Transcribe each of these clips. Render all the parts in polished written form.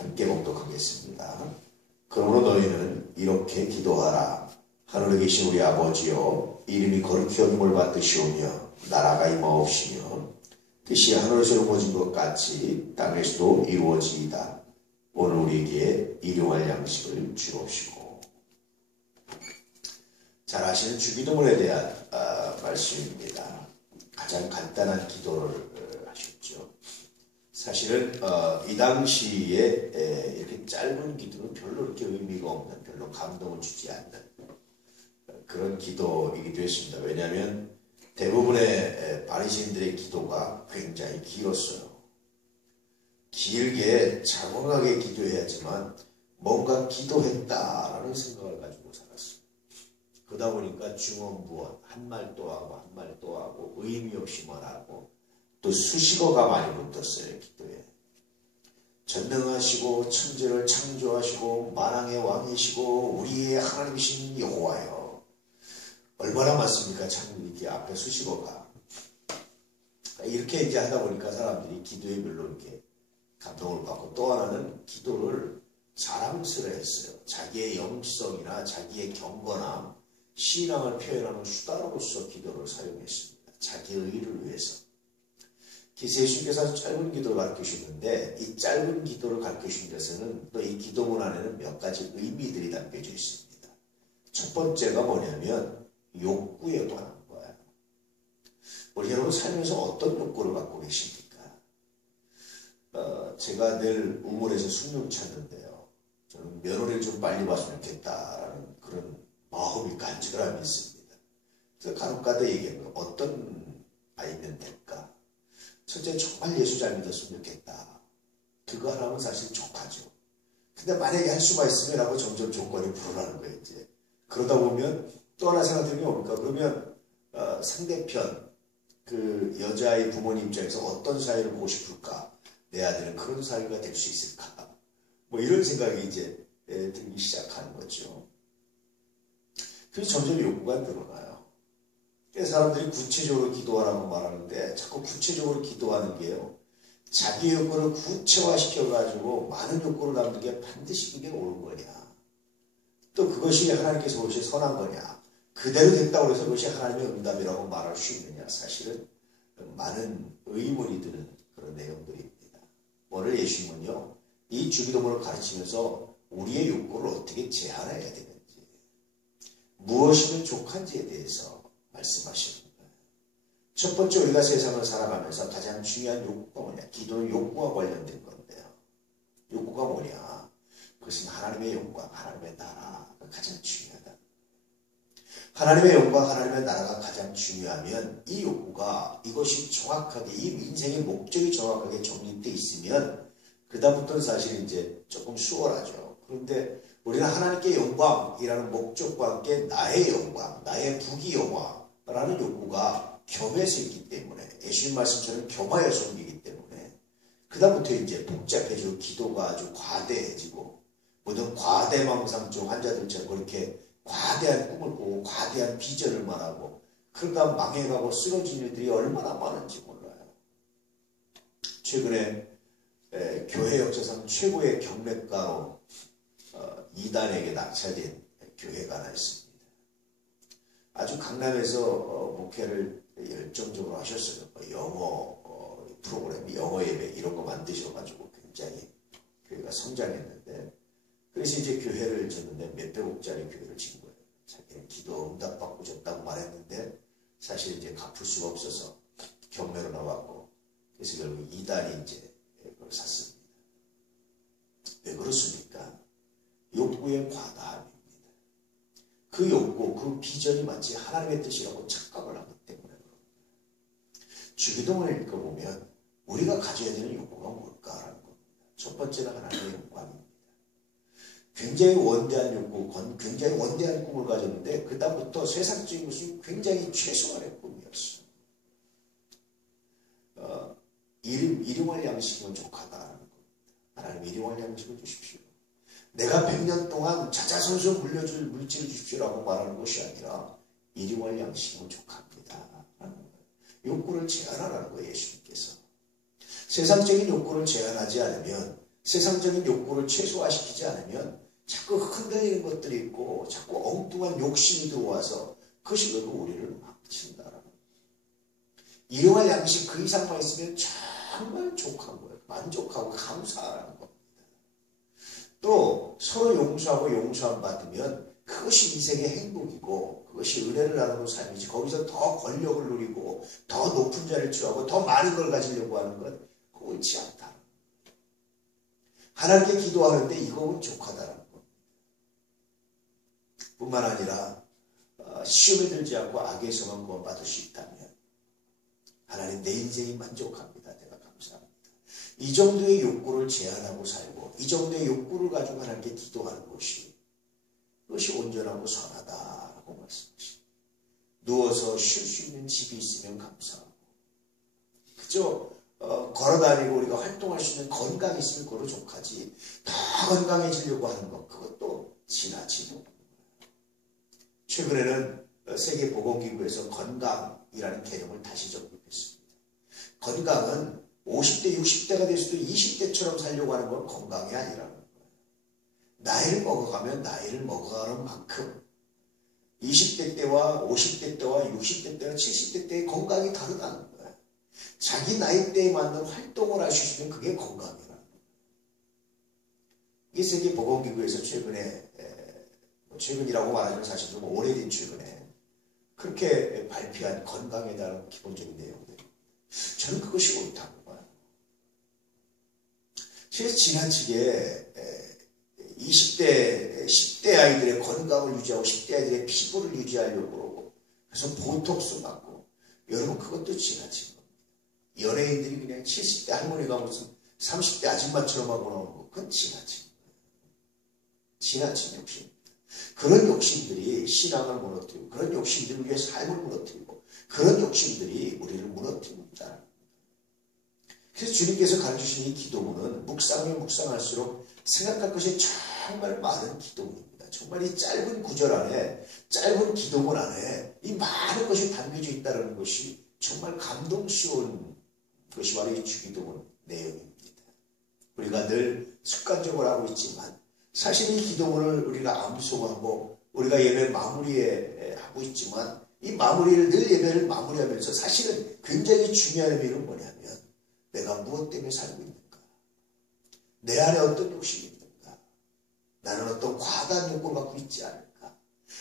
함께 봉독하겠습니다. 그러므로 너희는 이렇게 기도하라. 하늘에 계신 우리 아버지여, 이름이 거룩히 여김을 받으시오며 나라가 임하옵시며 뜻이 하늘에서 이루어진 것 같이 땅에서도 이루어지이다. 오늘 우리에게 일용할 양식을 주옵시고. 잘 아시는 주기도문에 대한 말씀입니다. 가장 간단한 기도를 하셨죠. 사실은 이 당시에 이렇게 짧은 기도는 별로 그렇게 의미가 없는, 별로 감동을 주지 않는 그런 기도이기도 했습니다. 왜냐하면 대부분의 바리새인들의 기도가 굉장히 길었어요. 길게 장황하게 기도해야지만 뭔가 기도했다라는 생각을 가지고 살았어요. 그러다 보니까 중언부언, 한 말 또 하고 한 말 또 하고 의미 없이 말하고 또 수식어가 많이 붙었어요. 기도에. 전능하시고 천지를 창조하시고 만왕의 왕이시고 우리의 하나님이신 여호와여. 얼마나 많습니까? 참 이렇게 앞에 수식어가. 이렇게 이제 하다 보니까 사람들이 기도에 별로 이렇게 감동을 받고, 또 하나는 기도를 자랑스러워 했어요. 자기의 영성이나 자기의 경건함, 신앙을 표현하는 수단으로서 기도를 사용했습니다. 자기의 의를 위해서. 예수님께서 아주 짧은 기도를 가르치셨는데, 이 짧은 기도를 가르치신 것에는 또 이 기도문 안에는 몇 가지 의미들이 담겨져 있습니다. 첫 번째가 뭐냐면 욕구에 관한 거예요. 우리 여러분 살면서 어떤 욕구를 갖고 계십니까? 제가 늘 우물에서 숭늉 찾는데요. 저는 며느리를 좀 빨리 봤으면 좋겠다라는 그런 마음이 간절함이 있습니다. 그래서 간혹가다 얘기하면 어떤 아이면 될까? 첫째, 정말 예수 잘 믿었으면 좋겠다. 그거 하나면 사실 족하죠. 근데 만약에 할 수가 있으면 하고 점점 조건이 불어나는 거예요, 이제. 그러다 보면 또 하나 생각되는 게 뭡니까? 그러면 상대편, 그 여자의 부모님 입장에서 어떤 사이를 보고 싶을까? 내 아들은 그런 사이가 될 수 있을까? 뭐 이런 생각이 이제 들기 시작하는 거죠. 그래서 점점 욕구가 늘어나요. 사람들이 구체적으로 기도하라고 말하는데 자꾸 구체적으로 기도하는 게요. 자기 욕구를 구체화시켜가지고 많은 욕구를 담는 게 반드시 그게 옳은 거냐. 또 그것이 하나님께서 보시기에 선한 거냐. 그대로 됐다고 해서 그것이 하나님의 응답이라고 말할 수 있느냐. 사실은 많은 의문이 드는 그런 내용들입니다. 오늘 예수님은요. 이 주기도문을 가르치면서 우리의 욕구를 어떻게 제한해야 되는지, 무엇이면 족한지에 대해서 말씀하십니다. 첫 번째, 우리가 세상을 살아가면서 가장 중요한 욕구가 뭐냐? 기도는 욕구와 관련된 건데요. 욕구가 뭐냐? 그것은 하나님의 영광, 하나님의 나라가 가장 중요하다. 하나님의 영광, 하나님의 나라가 가장 중요하면 이 욕구가, 이것이 정확하게, 이 인생의 목적이 정확하게 정립되어 있으면 그다음부터는 사실 이제 조금 수월하죠. 그런데 우리는 하나님께 영광이라는 목적과 함께 나의 영광, 나의 부귀영화라는 욕구가 겸해서 있기 때문에, 예수님 말씀처럼 겸하여 섬기기 때문에 그다음부터 이제 복잡해지고 기도가 아주 과대해지고, 모든 과대망상증 환자들처럼 그렇게 과대한 꿈을 꾸고 과대한 비전을 말하고 그러다 망해가고 쓰러진 일들이 얼마나 많은지 몰라요. 최근에 교회 역사상 최고의 경매가로 이단에게 낙찰된 교회가 하나 있습니다. 아주 강남에서 목회를 열정적으로 하셨어요. 영어 프로그램, 영어 예배 이런 거 만드셔가지고 굉장히 교회가 성장했는데, 그래서 이제 교회를 졌는데 몇백억짜리 교회를 진 거예요. 자기는 기도 응답받고 졌다고 말했는데 사실 이제 갚을 수가 없어서 경매로 나왔고, 그래서 결국 이단이 이제 그걸 샀습니다. 왜 그렇습니까? 욕구의 과다함입니다. 그 욕구, 그 비전이 마치 하나님의 뜻이라고 착각을 하기 때문에 그럽니다. 주기도문을 읽어보면 우리가 가져야 되는 욕구가 뭘까라는 겁니다. 첫 번째는 하나님의 영광입니다. 굉장히 원대한 욕구, 굉장히 원대한 꿈을 가졌는데 그다음부터 세상적인 것이 굉장히 최소한의 꿈이었어요. 일용할 양식이면 족하다라는 겁니다. 하나님 일용할 양식을 주십시오. 내가 100년 동안 자자손손 물려줄 물질을 주십시오라고 말하는 것이 아니라 일용할 양식이면 족합니다. 욕구를 제한하라는 거예요. 예수님께서. 세상적인 욕구를 제한하지 않으면 세상적인 욕구를 최소화시키지 않으면 자꾸 흔들리는 것들이 있고 자꾸 엉뚱한 욕심이 들어와서 그것이 결국 우리를 망친다라는 거예요. 일용할 양식 그 이상만 있으면 정말 족한 거예요. 만족하고 감사하는 겁니다. 또 서로 용서하고 용서함 받으면 그것이 인생의 행복이고 그것이 은혜를 나누는 삶이지 거기서 더 권력을 누리고 더 높은 자리를 취하고 더 많은 걸 가지려고 하는 건 옳지 않다. 하나님께 기도하는데 이거 족하다는 겁니다. 뿐만 아니라 시험에 들지 않고 악에서만 구원받을 수 있다면 하나님 내 인생이 만족합니다. 내가 감사합니다. 이 정도의 욕구를 제한하고 살고 이 정도의 욕구를 가지고 하나님께 기도하는 것이 그것이 온전하고 선하다라고 말씀하십니다. 누워서 쉴 수 있는 집이 있으면 감사하고 그저 걸어다니고 우리가 활동할 수 있는 건강이 있으면 그걸로 족하지 더 건강해지려고 하는 것 그것도 지나치는 거예요. 최근에는 세계보건기구에서 건강이라는 개념을 다시 정립했습니다. 건강은 50대, 60대가 됐을 때 20대처럼 살려고 하는 건 건강이 아니라는 거예요. 나이를 먹어가면 나이를 먹어가는 만큼 20대 때와 50대 때와 60대 때와 70대 때의 건강이 다르다는 거예요. 자기 나이대에 맞는 활동을 할 수 있으면 그게 건강이라는 거예요. 이 세계보건기구에서 최근이라고 말하자면 사실 좀 오래된 최근에 그렇게 발표한 건강에 대한 기본적인 내용들 저는 그것이 옳다고 봐요. 그래서 지나치게 20대, 10대 아이들의 건강을 유지하고 10대 아이들의 피부를 유지하려고 그러고 그래서 보톡스 맞고 여러분 그것도 지나친 겁니다. 연예인들이 그냥 70대 할머니가 무슨 30대 아줌마처럼 하고 나오는 거 그건 지나친 거예요. 지나친 욕심. 그런 욕심들이 신앙을 무너뜨리고 그런 욕심들이 우리의 삶을 무너뜨리고 그런 욕심들이 우리를 무너뜨립니다. 그래서 주님께서 가르치신 이 기도문은 묵상하면 묵상할수록 생각할 것이 정말 많은 기도문입니다. 정말 이 짧은 구절 안에 짧은 기도문 안에 이 많은 것이 담겨져 있다는 것이 정말 감동스러운 것이 바로 이 주기도문 내용입니다. 우리가 늘 습관적으로 하고 있지만 사실 이 기도문을 우리가 암송하고 우리가 예배 마무리에 하고 있지만 이 마무리를 늘 예배를 마무리하면서 사실은 굉장히 중요한 의미는 뭐냐면 내가 무엇 때문에 살고 있는가? 내 안에 어떤 욕심이 있는가? 나는 어떤 과다한 욕구를 갖고 있지 않을까?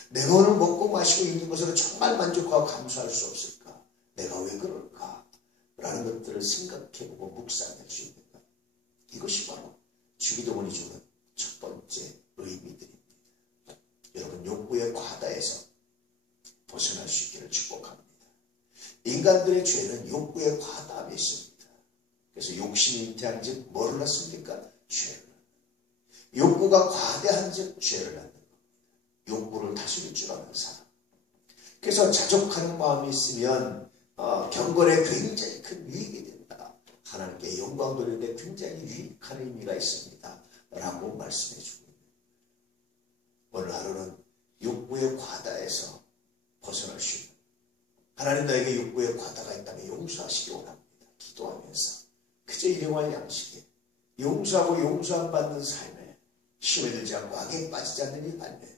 내가 오늘 먹고 마시고 있는 것으로 정말 만족하고 감사할 수 없을까? 내가 왜 그럴까? 라는 것들을 생각해보고 묵상할 수 있는 것. 이것이 바로 주기도문이 주는 첫 번째 의미들입니다. 여러분 욕구의 과다에서 벗어날 수 있기를 축복합니다. 인간들의 죄는 욕구의 과다함에 있습니다. 그래서 욕심이 잉태한 즉 뭐를 낳습니까? 죄를. 욕구가 과대한 즉 죄를 낳는 겁니다. 욕구를 다스릴 줄 아는 사람. 그래서 자족하는 마음이 있으면 경건에 굉장히 큰 유익이 된다. 하나님께 영광 돌리는데 굉장히 유익한 의미가 있습니다. 라고 말씀해 주고 있습니다. 오늘 하루는 욕구의 과다에서 벗어날 수 있는 하나님 나에게 욕구의 과다가 있다면 용서하시기 원합니다. 기도하면서 그저 일용할 양식에 용서하고 용서함 받는 삶에 시험에 들지 않고 악에 빠지지 않는 이 삶에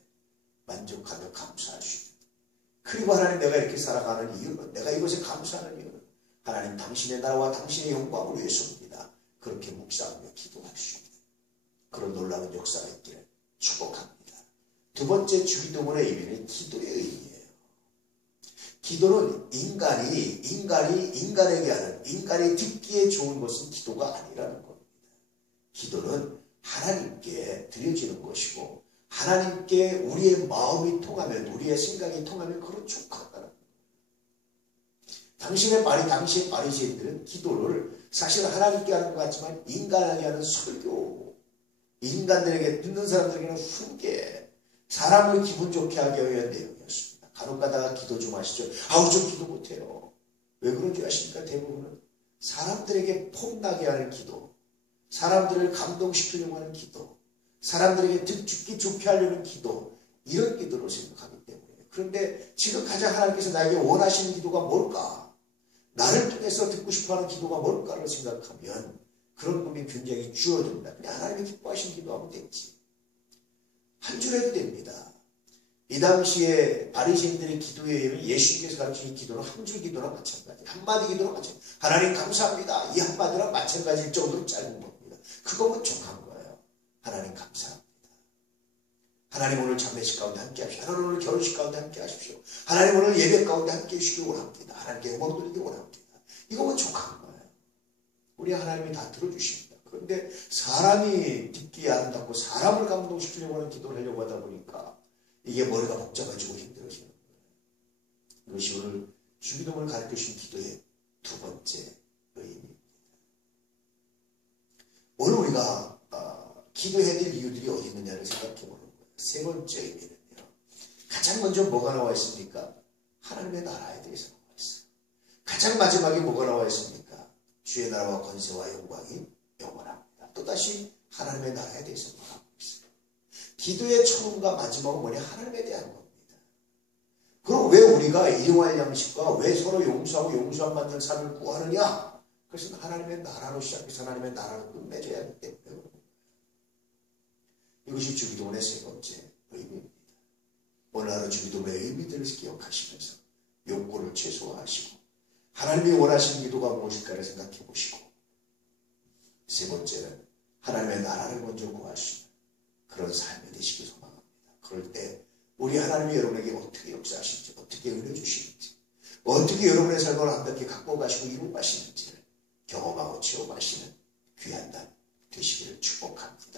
만족하며 감사할 수 있는 그리고 하나님 내가 이렇게 살아가는 이유는 내가 이것에 감사하는 이유는 하나님 당신의 나라와 당신의 영광을 위해서입니다. 그렇게 묵상하며 기도할 수 있는 그런 놀라운 역사가 있기를 축복합니다. 두 번째 주기도문의 의미는 기도의 의미예요. 기도는 인간에게 하는 인간이 듣기에 좋은 것은 기도가 아니라는 겁니다. 기도는 하나님께 드려지는 것이고 하나님께 우리의 마음이 통하면 우리의 생각이 통하면 그런 족하다는 겁니다. 당신의 바리새인들은 기도를 사실 하나님께 하는 것 같지만 인간에게 하는 설교 인간들에게 듣는 사람들에게는 훈계 사람을 기분 좋게 하기 위한 내용이었습니다. 간혹 가다가 기도 좀 하시죠. 아우 저 기도 못해요. 왜 그런 줄 아십니까? 대부분은 사람들에게 폼나게 하는 기도 사람들을 감동시키려고 하는 기도 사람들에게 듣기 좋게 하려는 기도 이런 기도로 생각하기 때문에 그런데 지금 가장 하나님께서 나에게 원하시는 기도가 뭘까? 나를 통해서 듣고 싶어하는 기도가 뭘까를 생각하면 그런 꿈이 굉장히 줄어듭니다. 그냥 하나님이 기뻐하시는 기도하면 되지. 한 줄 해도 됩니다. 이 당시에 바리새인들의 기도에 의하면 예수님께서 가르치는 기도는 한 줄 기도랑 마찬가지, 한마디 기도랑 마찬가지. 하나님 감사합니다. 이 한마디랑 마찬가지일 정도로 짧은 겁니다. 그거면 족한 거예요. 하나님 감사합니다. 하나님 오늘 장례식 가운데 함께 하십시오. 하나님 오늘 결혼식 가운데 함께 하십시오. 하나님 오늘 예배 가운데 함께 해주시기 원합니다. 하나님께 영광 돌리기 원합니다. 이거면 족한 거예요. 우리 하나님이 다 들어주십니다. 그런데 사람이 듣기에 아름답고 사람을 감동시키려고 하는 기도를 하려고 하다 보니까 이게 머리가 복잡해지고 힘들어지는 거예요. 이것이 오늘 주기도문을 가르쳐주신 기도의 두 번째 의미입니다. 오늘 우리가 기도해야 될 이유들이 어디 있느냐를 생각해 보는 거예요. 세 번째 의미는요. 가장 먼저 뭐가 나와 있습니까? 하나님의 나라에 대해서 나와 있어요. 가장 마지막에 뭐가 나와 있습니까? 주의 나라와 권세와 영광이 영원합니다. 또다시 하나님의 나라에 대해서 말하고 있어요. 기도의 처음과 마지막은 뭐냐? 하나님에 대한 겁니다. 그럼 왜 우리가 일용할 양식과 왜 서로 용서하고 용서함 받는 삶을 구하느냐? 그것은 하나님의 나라로 시작해서 하나님의 나라로 끝맺어야 하기 때문에 그렇습니다. 이것이 주기도문의 세 번째 의미입니다. 오늘 하루 주기도문의 의미들을 기억하시면서 욕구를 최소화하시고 하나님이 원하시는 기도가 무엇일까를 생각해 보시고 세 번째는 하나님의 나라를 먼저 구하시는 그런 삶이 되시기 소망합니다. 그럴 때 우리 하나님이 여러분에게 어떻게 역사하실지, 어떻게 은혜 주시는지, 어떻게 여러분의 삶을 완벽히 갖고 가시고 이루어 가시는지를 경험하고 체험하시는 귀한 날 되시기를 축복합니다.